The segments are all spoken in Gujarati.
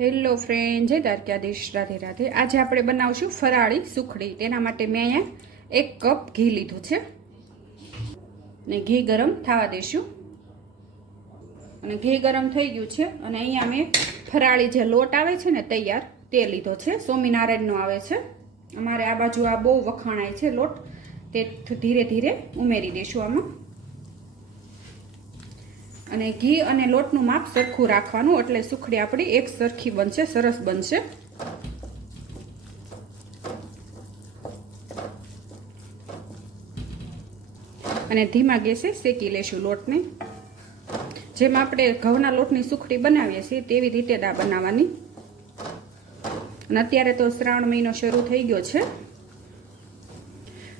હેલો ફ્રેન્ડ જય દ્વારકાધીશ. રાધે રાધે. આજે આપણે બનાવશું ફરાળી સુખડી. તેના માટે મેં અહીંયા એક કપ ઘી લીધું છે. ને ઘી ગરમ થવા દઈશું અને ઘી ગરમ થઈ ગયું છે અને અહીંયા મેં ફરાળી જે લોટ આવે છે ને તૈયાર, તે લીધો છે. સ્વામિનારાયણનો આવે છે. અમારે આ બાજુ આ બહુ વખાણાય છે લોટ. તે ધીરે ધીરે ઉમેરી દઈશું આમાં. અને ઘી અને લોટનું માપ સરખું રાખવાનું, એટલે સુખડી આપણી એક સરખી બનશે, સરસ બનશે. અને ધીમા ગેસે શેકી લેશું લોટને. જેમ આપણે ઘઉંના લોટની સુખડી બનાવીએ છીએ, તેવી રીતે દા બનાવવાની. અને અત્યારે તો શ્રાવણ મહિનો શરૂ થઈ ગયો છે.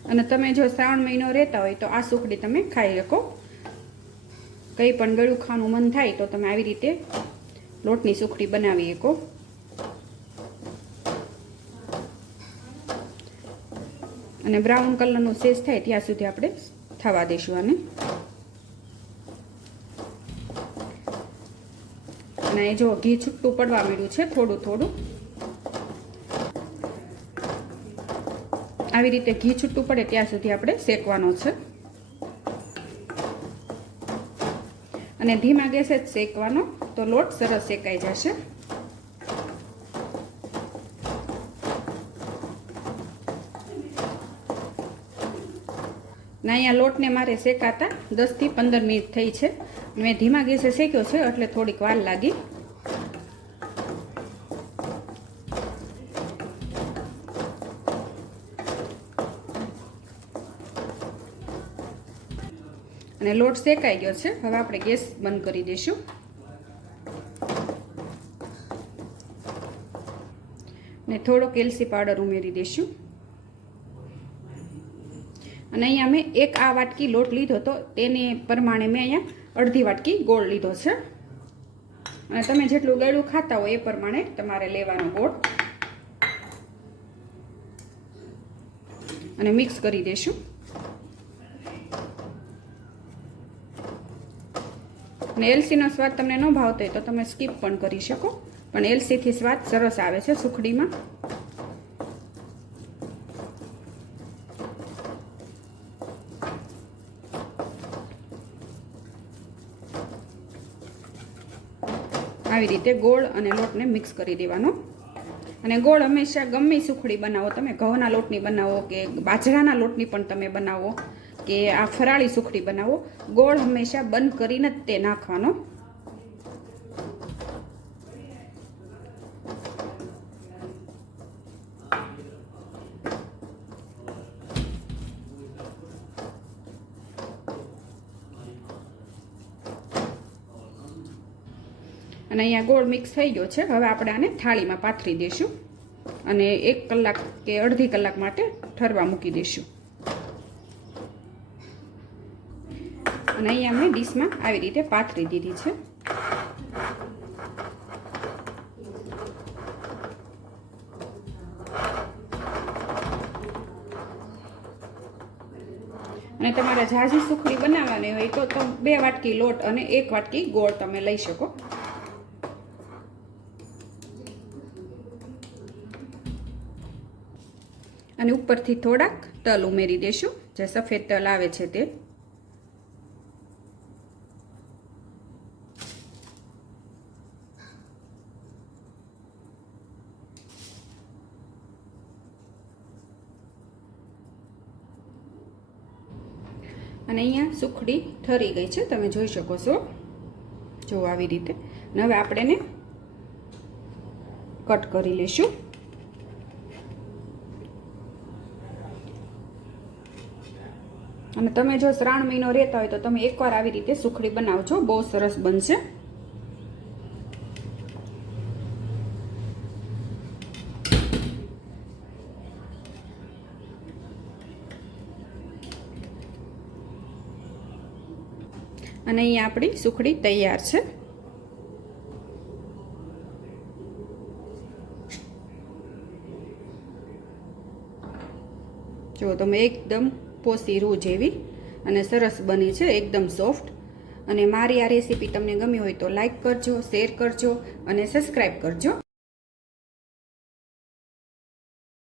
અને તમે જો શ્રાવણ મહિનો રહેતા હોય, તો આ સુખડી તમે ખાઈ શકો. કંઈ પણ ગળું ખાવાનું મન થાય તો તમે આવી રીતે લોટની સુખડી બનાવી શકો. અને બ્રાઉન કલરનું શેષ થાય ત્યાં સુધી આપણે થવા દઈશું આને. અને જો ઘી છૂટું પડવા માંડ્યું છે થોડું થોડું. આવી રીતે ઘી છૂટું પડે ત્યાં સુધી આપણે શેકવાનો છે. અને ધીમા ગેસે જ શેકવાનો. તો લોટ સરસ શેકાઈ જશે. ને અહીંયા લોટને મારે શેકાતા દસથી પંદર મિનિટ થઈ છે. મેં ધીમા ગેસે શેક્યો છે, એટલે થોડીક વાર લાગી. અને લોટ શેકાઈ ગયો છે. હવે આપણે ગેસ બંધ કરી દઈશું. ને થોડો કેલ્સી પાવડર ઉમેરી દઈશું. અને અહીંયા મેં એક આ વાટકી લોટ લીધો તો તેને પ્રમાણે મેં અહીંયા અડધી વાટકી ગોળ લીધો છે. અને તમે જેટલું ગળું ખાતા હોય એ પ્રમાણે તમારે લેવાનો ગોળ. અને મિક્સ કરી દઈશું. અને એલસીનો સ્વાદ તમને ન ભાવતો હોય તો તમે સ્કીપ પણ કરી શકો. પણ એલસીથી સ્વાદ સરસ આવે છે સુખડીમાં. આવી રીતે ગોળ અને લોટને મિક્સ કરી દેવાનો. અને ગોળ હંમેશા ગમે સુખડી બનાવો. તમે ઘઉંના લોટની બનાવો કે બાજરાના લોટની પણ તમે બનાવો. કે આ ફરાળી સુખડી બનાવો. ગોળ હંમેશા બંધ કરીને જ તે નાખવાનો. અને અહીંયા ગોળ મિક્સ થઈ ગયો છે. હવે આપણે આને થાળીમાં પાથરી દઈશું. અને એક કલાક કે અડધી કલાક માટે ઠરવા મૂકી દઈશું. અને અહીંયા મેં ડીશમાં આવી રીતે પાથરી દીધી છે. અને તમારે ઝાઝી સુખડી બનાવવાની હોય તો તમે બે વાટકી લોટ અને એક વાટકી ગોળ તમે લઈ શકો. અને ઉપરથી થોડાક તલ ઉમેરી દેશું. જે સફેદ તલ આવે છે તે. અને અહીંયા સુખડી ઠરી ગઈ છે, તમે જોઈ શકો છો. જો આવી રીતે. અને હવે આપણે એને કટ કરી લઈશું. અને તમે જો શ્રાવણ મહિનો રહેતા હોય તો તમે એકવાર આવી રીતે સુખડી બનાવજો બહુ સરસ બનશે. અને અહીંયા આપણી સુખડી તૈયાર છે. જો તમે એકદમ પોસી રૂ જેવી અને સરસ બની છે, એકદમ સોફ્ટ. અને મારી આ રેસીપી તમને ગમી હોય તો લાઇક કરજો, શેર કરજો અને સબસ્ક્રાઈબ કરજો.